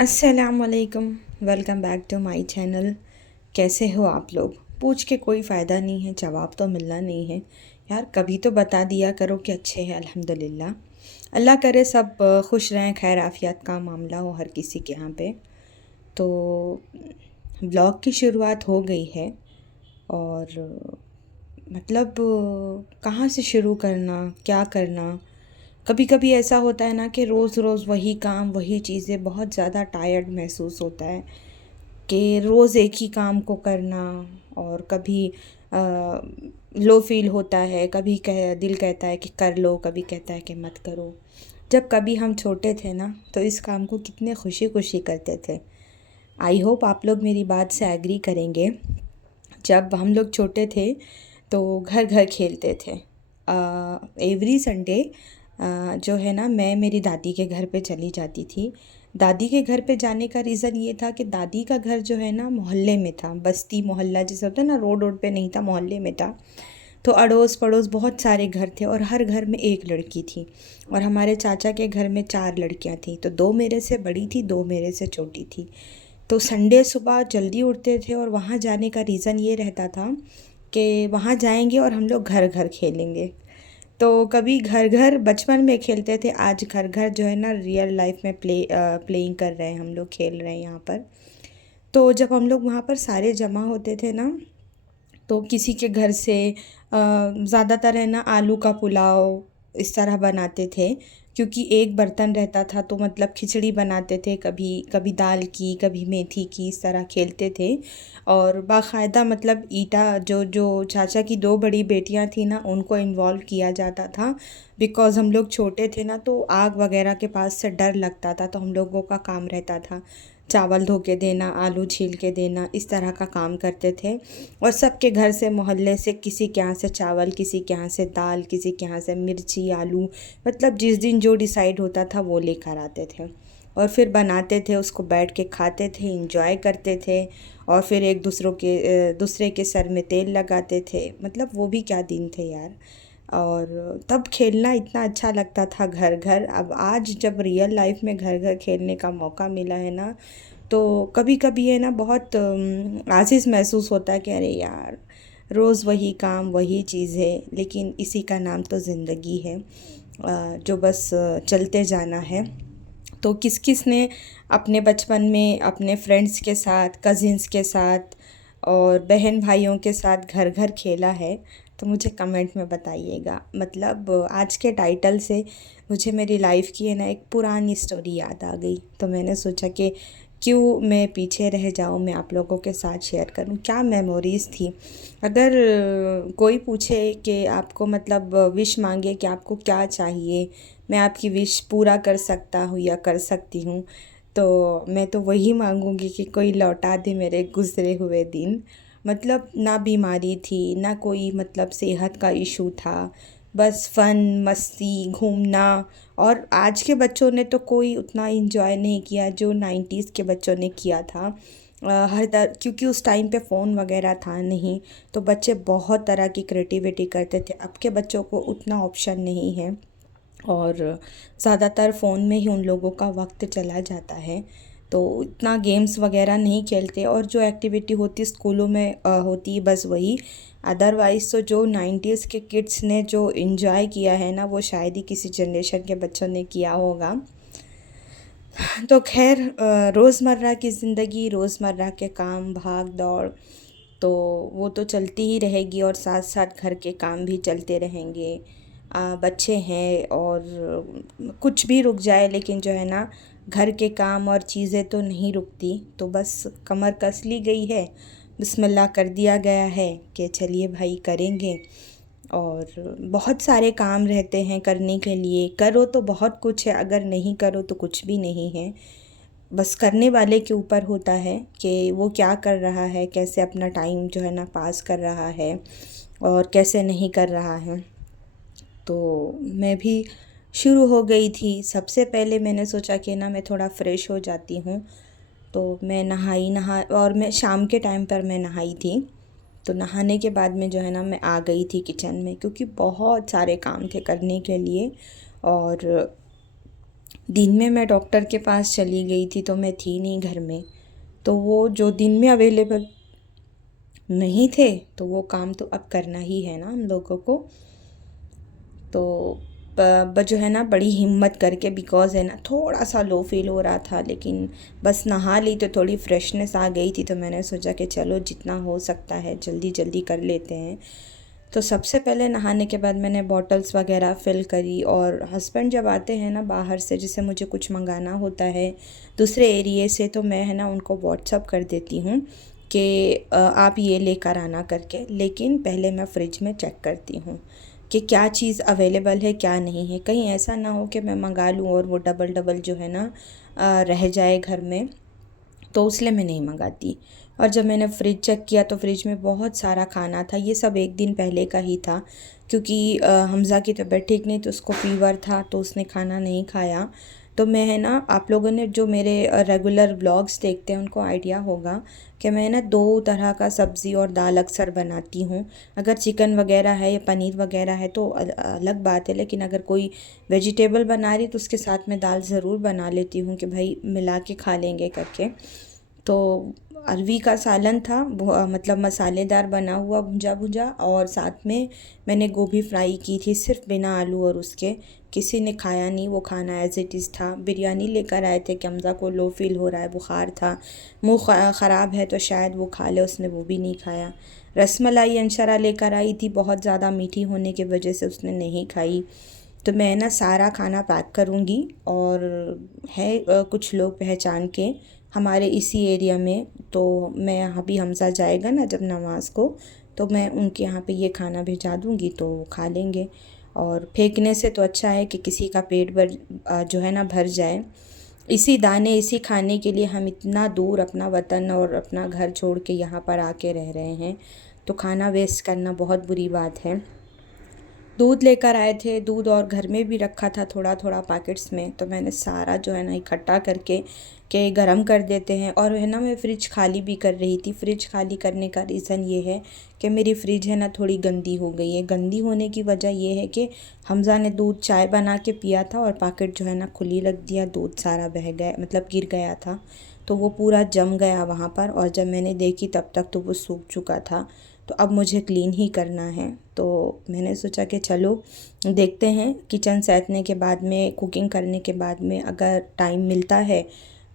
अस्सलामुअलैकुम। Welcome back to my channel. कैसे हो आप लोग? पूछ के कोई फ़ायदा नहीं है, जवाब तो मिलना नहीं है यार। कभी तो बता दिया करो कि अच्छे हैं अल्हम्दुलिल्लाह। अल्लाह करे सब खुश रहें, खैर आफियत का मामला हो हर किसी के यहाँ पे। तो ब्लॉग की शुरुआत हो गई है और मतलब कहाँ से शुरू करना, क्या करना। कभी कभी ऐसा होता है ना कि रोज़ रोज़ वही काम वही चीज़ें, बहुत ज़्यादा टायर्ड महसूस होता है कि रोज़ एक ही काम को करना। और कभी लो फील होता है, कभी दिल कहता है कि कर लो, कभी कहता है कि मत करो। जब कभी हम छोटे थे ना तो इस काम को कितने खुशी खुशी करते थे। आई होप आप लोग मेरी बात से एग्री करेंगे। जब हम लोग छोटे थे तो घर घर खेलते थे। एवरी संडे जो है ना, मैं मेरी दादी के घर पे चली जाती थी। दादी के घर पे जाने का रीज़न ये था कि दादी का घर जो है ना मोहल्ले में था, बस्ती मोहल्ला जैसे होता है ना, रोड रोड पे नहीं था, मोहल्ले में था। तो अड़ोस पड़ोस बहुत सारे घर थे और हर घर में एक लड़की थी। और हमारे चाचा के घर में चार लड़कियां थी, तो दो मेरे से बड़ी थी, दो मेरे से छोटी थी। तो संडे सुबह जल्दी उठते थे और वहाँ जाने का रीज़न ये रहता था कि वहाँ जाएंगे और हम लोग घर घर खेलेंगे। तो कभी घर घर बचपन में खेलते थे, आज घर घर जो है ना रियल लाइफ में प्लेइंग कर रहे हैं, हम लोग खेल रहे हैं यहाँ पर। तो जब हम लोग वहाँ पर सारे जमा होते थे ना, तो किसी के घर से ज़्यादातर है ना आलू का पुलाव इस तरह बनाते थे। क्योंकि एक बर्तन रहता था तो मतलब खिचड़ी बनाते थे, कभी कभी दाल की, कभी मेथी की, इस तरह खेलते थे। और बाकायदा मतलब ईटा, जो जो चाचा की दो बड़ी बेटियां थी ना, उनको इन्वॉल्व किया जाता था। बिकॉज़ हम लोग छोटे थे ना, तो आग वगैरह के पास से डर लगता था, तो हम लोगों का काम रहता था चावल धो के देना, आलू छील के देना, इस तरह का काम करते थे। और सबके घर से, मोहल्ले से, किसी के यहाँ से चावल, किसी के यहाँ से दाल, किसी के यहाँ से मिर्ची आलू, मतलब जिस दिन जो डिसाइड होता था वो लेकर आते थे। और फिर बनाते थे, उसको बैठ के खाते थे, इंजॉय करते थे। और फिर एक दूसरे के सर में तेल लगाते थे। मतलब वो भी क्या दिन थे यार। और तब खेलना इतना अच्छा लगता था घर घर। अब आज जब रियल लाइफ में घर घर खेलने का मौका मिला है ना, तो कभी कभी है ना बहुत आजिज़ महसूस होता है कि अरे यार, रोज़ वही काम वही चीज़ है, लेकिन इसी का नाम तो ज़िंदगी है, जो बस चलते जाना है। तो किस किस ने अपने बचपन में अपने फ्रेंड्स के साथ, कज़िन्स के साथ और बहन भाइयों के साथ घर घर खेला है, तो मुझे कमेंट में बताइएगा। मतलब आज के टाइटल से मुझे मेरी लाइफ की है ना एक पुरानी स्टोरी याद आ गई, तो मैंने सोचा कि क्यों मैं पीछे रह जाऊँ, मैं आप लोगों के साथ शेयर करूँ क्या मेमोरीज़ थी। अगर कोई पूछे कि आपको मतलब विश मांगे कि आपको क्या चाहिए, मैं आपकी विश पूरा कर सकता हूँ या कर सकती हूँ, तो मैं तो वही मांगूंगी कि कोई लौटा दे मेरे गुज़रे हुए दिन। मतलब ना बीमारी थी, ना कोई मतलब सेहत का इशू था, बस फ़न मस्ती घूमना। और आज के बच्चों ने तो कोई उतना इंजॉय नहीं किया जो 90s के बच्चों ने किया था। क्योंकि उस टाइम पे फ़ोन वगैरह था नहीं, तो बच्चे बहुत तरह की क्रिएटिविटी करते थे। अब के बच्चों को उतना ऑप्शन नहीं है और ज़्यादातर फ़ोन में ही उन लोगों का वक्त चला जाता है, तो इतना गेम्स वगैरह नहीं खेलते। और जो एक्टिविटी होती स्कूलों में होती बस वही। अदरवाइज़ तो जो 90s के किड्स ने जो इन्जॉय किया है ना, वो शायद ही किसी जनरेशन के बच्चों ने किया होगा। तो खैर, रोज़मर्रा की ज़िंदगी, रोज़मर्रा के काम, भाग दौड़, तो वो तो चलती ही रहेगी और साथ साथ घर के काम भी चलते रहेंगे। बच्चे हैं और कुछ भी रुक जाए, लेकिन जो है ना घर के काम और चीज़ें तो नहीं रुकती। तो बस कमर कस ली गई है, बिस्मिल्लाह कर दिया गया है कि चलिए भाई करेंगे। और बहुत सारे काम रहते हैं करने के लिए, करो तो बहुत कुछ है, अगर नहीं करो तो कुछ भी नहीं है। बस करने वाले के ऊपर होता है कि वो क्या कर रहा है, कैसे अपना टाइम जो है ना पास कर रहा है और कैसे नहीं कर रहा है। तो मैं भी शुरू हो गई थी। सबसे पहले मैंने सोचा कि ना मैं थोड़ा फ़्रेश हो जाती हूँ, तो मैं और मैं शाम के टाइम पर मैं नहाई थी। तो नहाने के बाद में जो है ना मैं आ गई थी किचन में, क्योंकि बहुत सारे काम थे करने के लिए। और दिन में मैं डॉक्टर के पास चली गई थी तो मैं थी नहीं घर में, तो वो जो दिन में अवेलेबल नहीं थे तो वो काम तो अब करना ही है ना हम लोगों को। तो जो है ना बड़ी हिम्मत करके, बिकॉज़ है ना थोड़ा सा लो फील हो रहा था, लेकिन बस नहा ली तो थोड़ी फ्रेशनेस आ गई थी, तो मैंने सोचा कि चलो जितना हो सकता है जल्दी जल्दी कर लेते हैं। तो सबसे पहले नहाने के बाद मैंने बॉटल्स वगैरह फ़िल करी, और हस्बैंड जब आते हैं ना बाहर से, जैसे मुझे कुछ मंगाना होता है दूसरे एरिए से, तो मैं है ना उनको व्हाट्सअप कर देती हूँ कि आप ये लेकर आना करके। लेकिन पहले मैं फ़्रिज में चेक करती हूँ कि क्या चीज़ अवेलेबल है क्या नहीं है, कहीं ऐसा ना हो कि मैं मंगा लूँ और वो डबल डबल जो है ना रह जाए घर में, तो इसलिए मैं नहीं मंगाती। और जब मैंने फ़्रिज चेक किया तो फ्रिज में बहुत सारा खाना था, ये सब एक दिन पहले का ही था, क्योंकि हमज़ा की तबीयत ठीक नहीं तो उसको फ़ीवर था तो उसने खाना नहीं खाया। तो मैं है ना, आप लोगों ने जो मेरे रेगुलर व्लॉग्स देखते हैं उनको आइडिया होगा कि मैं ना दो तरह का सब्ज़ी और दाल अक्सर बनाती हूँ। अगर चिकन वगैरह है या पनीर वगैरह है तो अलग बात है, लेकिन अगर कोई वेजिटेबल बना रही तो उसके साथ में दाल ज़रूर बना लेती हूँ कि भाई मिला के खा लेंगे करके। तो अरवी का सालन था, मतलब मसालेदार बना हुआ भुंजा भुंजा, और साथ में मैंने गोभी फ्राई की थी सिर्फ बिना आलू और उसके। किसी ने खाया नहीं, वो खाना एज़ इट इज़ था। बिरयानी लेकर आए थे कि हमज़ा को लो फील हो रहा है, बुखार था, मुंह ख़राब है तो शायद वो खा ले, उसने वो भी नहीं खाया। रसमलाई अंशरा लेकर आई थी, बहुत ज़्यादा मीठी होने की वजह से उसने नहीं खाई। तो मैं ना सारा खाना पैक करूँगी, और है कुछ लोग पहचान के हमारे इसी एरिया में, तो मैं अभी हमज़ा जाएगा ना जब नमाज़ को, तो मैं उनके यहाँ पे ये खाना भिजा दूँगी तो वो खा लेंगे। और फेंकने से तो अच्छा है कि किसी का पेट भर जो है ना भर जाए। इसी दाने इसी खाने के लिए हम इतना दूर अपना वतन और अपना घर छोड़ के यहाँ पर आके रह रहे हैं, तो खाना वेस्ट करना बहुत बुरी बात है। दूध लेकर आए थे, दूध और घर में भी रखा था थोड़ा थोड़ा पैकेट्स में, तो मैंने सारा जो है ना इकट्ठा करके के गरम कर देते हैं। और है ना मैं फ़्रिज खाली भी कर रही थी। फ़्रिज खाली करने का रीज़न ये है कि मेरी फ़्रिज है ना थोड़ी गंदी हो गई है। गंदी होने की वजह ये है कि हमज़ा ने दूध चाय बना के पिया था और पैकेट जो है ना खुली रख दिया, दूध सारा बह गया, मतलब गिर गया था, तो वो पूरा जम गया वहाँ पर। और जब मैंने देखी तब तक तो वो सूख चुका था, तो अब मुझे क्लीन ही करना है। तो मैंने सोचा कि चलो देखते हैं, किचन सैंतने के बाद में, कुकिंग करने के बाद में अगर टाइम मिलता है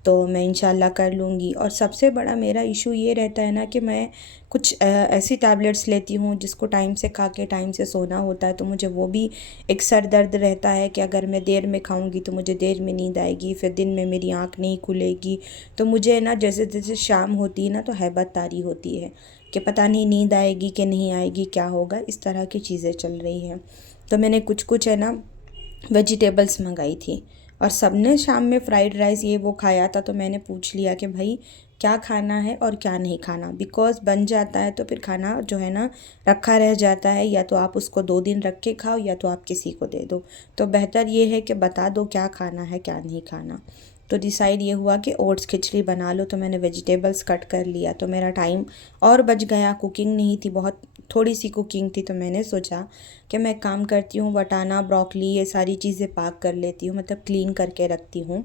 तो मैं इंशाल्लाह कर लूँगी। और सबसे बड़ा मेरा इशू ये रहता है ना कि मैं कुछ ऐसी टैबलेट्स लेती हूँ जिसको टाइम से खा के टाइम से सोना होता है, तो मुझे वो भी एक सर दर्द रहता है कि अगर मैं देर में खाऊंगी तो मुझे देर में नींद आएगी, फिर दिन में मेरी आँख नहीं खुलेगी। तो मुझे ना जैसे जैसे शाम होती है ना तो हैबत तारी होती है कि पता नहीं नींद आएगी कि नहीं आएगी, क्या होगा, इस तरह की चीज़ें चल रही हैं। तो मैंने कुछ कुछ है ना वेजिटेबल्स मंगाई थी, और सबने शाम में फ्राइड राइस ये वो खाया था, तो मैंने पूछ लिया कि भाई क्या खाना है और क्या नहीं खाना, बिकॉज़ बन जाता है तो फिर खाना जो है ना रखा रह जाता है, या तो आप उसको 2 दिन रख के खाओ या तो आप किसी को दे दो। तो बेहतर ये है कि बता दो क्या खाना है क्या नहीं खाना। तो डिसाइड ये हुआ कि ओट्स खिचड़ी बना लो, तो मैंने वेजिटेबल्स कट कर लिया, तो मेरा टाइम और बच गया। कुकिंग नहीं थी, बहुत थोड़ी सी कुकिंग थी, तो मैंने सोचा कि मैं काम करती हूँ, वटाना ब्रोकली ये सारी चीज़ें पाक कर लेती हूँ, मतलब क्लीन करके रखती हूँ।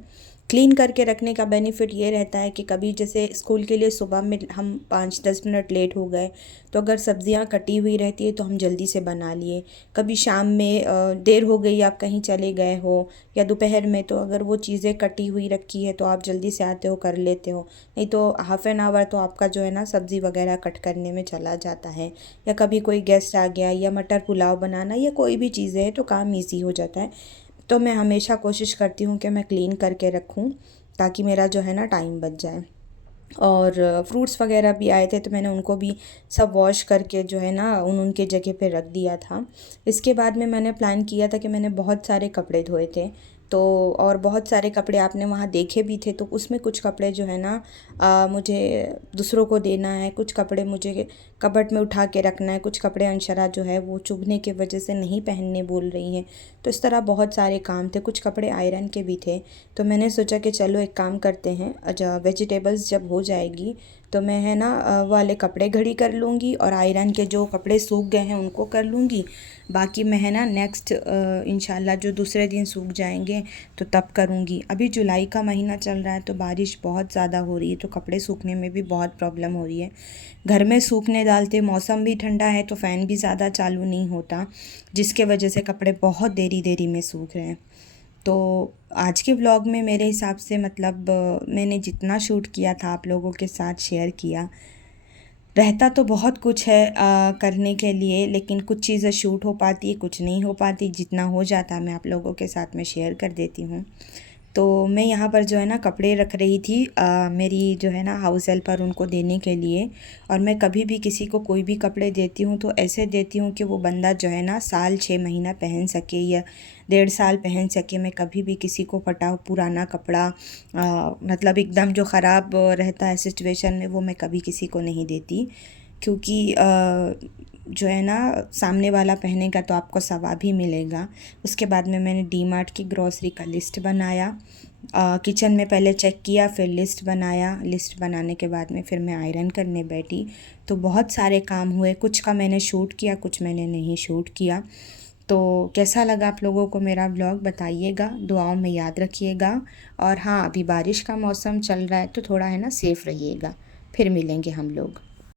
क्लीन करके रखने का बेनिफिट ये रहता है कि कभी जैसे स्कूल के लिए सुबह में हम 5-10 मिनट लेट हो गए, तो अगर सब्ज़ियाँ कटी हुई रहती है तो हम जल्दी से बना लिए। कभी शाम में देर हो गई, आप कहीं चले गए हो, या दोपहर में, तो अगर वो चीज़ें कटी हुई रखी है तो आप जल्दी से आते हो कर लेते हो। नहीं तो हाफ़ एन आवर तो आपका जो है ना सब्ज़ी वगैरह कट करने में चला जाता है। या कभी कोई गेस्ट आ गया, या मटर पुलाव बनाना, या कोई भी चीज़ें है तो काम ईज़ी हो जाता है। तो मैं हमेशा कोशिश करती हूँ कि मैं क्लीन करके रखूँ ताकि मेरा जो है ना टाइम बच जाए। और फ्रूट्स वगैरह भी आए थे तो मैंने उनको भी सब वॉश करके जो है ना उनके जगह पे रख दिया था। इसके बाद में मैंने प्लान किया था कि मैंने बहुत सारे कपड़े धोए थे, तो और बहुत सारे कपड़े आपने वहाँ देखे भी थे, तो उसमें कुछ कपड़े जो है ना मुझे दूसरों को देना है, कुछ कपड़े मुझे कबर्ड में उठा के रखना है, कुछ कपड़े अंशरा जो है वो चुभने की वजह से नहीं पहनने बोल रही हैं। तो इस तरह बहुत सारे काम थे, कुछ कपड़े आयरन के भी थे। तो मैंने सोचा कि चलो एक काम करते हैं, अच्छा वेजिटेबल्स जब हो जाएगी तो मैं है ना वाले कपड़े घड़ी कर लूँगी और आयरन के जो कपड़े सूख गए हैं उनको कर लूँगी। बाकी मैं है ना नेक्स्ट इंशाल्लाह जो दूसरे दिन सूख जाएंगे तो तब करूँगी। अभी जुलाई का महीना चल रहा है तो बारिश बहुत ज़्यादा हो रही है तो कपड़े सूखने में भी बहुत प्रॉब्लम हो रही है। घर में सूखने डालते, मौसम भी ठंडा है तो फ़ैन भी ज़्यादा चालू नहीं होता, जिसके वजह से कपड़े बहुत देरी देरी में सूख रहे हैं। तो आज के व्लॉग में मेरे हिसाब से मतलब मैंने जितना शूट किया था आप लोगों के साथ शेयर किया। रहता तो बहुत कुछ है करने के लिए, लेकिन कुछ चीज़ें शूट हो पाती है, कुछ नहीं हो पाती। जितना हो जाता है मैं आप लोगों के साथ में शेयर कर देती हूँ। तो मैं यहाँ पर जो है ना कपड़े रख रही थी मेरी जो है ना हाउस हेल्पर उनको देने के लिए। और मैं कभी भी किसी को कोई भी कपड़े देती हूँ तो ऐसे देती हूँ कि वो बंदा जो है ना साल 6 महीना पहन सके या 1.5 साल पहन सके। मैं कभी भी किसी को फटा पुराना कपड़ा मतलब एकदम जो ख़राब रहता है सिचुएशन में, वो मैं कभी किसी को नहीं देती। क्योंकि जो है ना सामने वाला पहनेगा तो आपको सवाब ही मिलेगा। उसके बाद में मैंने डी मार्ट की ग्रॉसरी का लिस्ट बनाया। किचन में पहले चेक किया, फिर लिस्ट बनाया। लिस्ट बनाने के बाद में फिर मैं आयरन करने बैठी। तो बहुत सारे काम हुए, कुछ का मैंने शूट किया, कुछ मैंने नहीं शूट किया। तो कैसा लगा आप लोगों को मेरा व्लॉग बताइएगा, दुआओं में याद रखिएगा। और हाँ, अभी बारिश का मौसम चल रहा है तो थोड़ा है ना सेफ़ रहिएगा। फिर मिलेंगे हम लोग।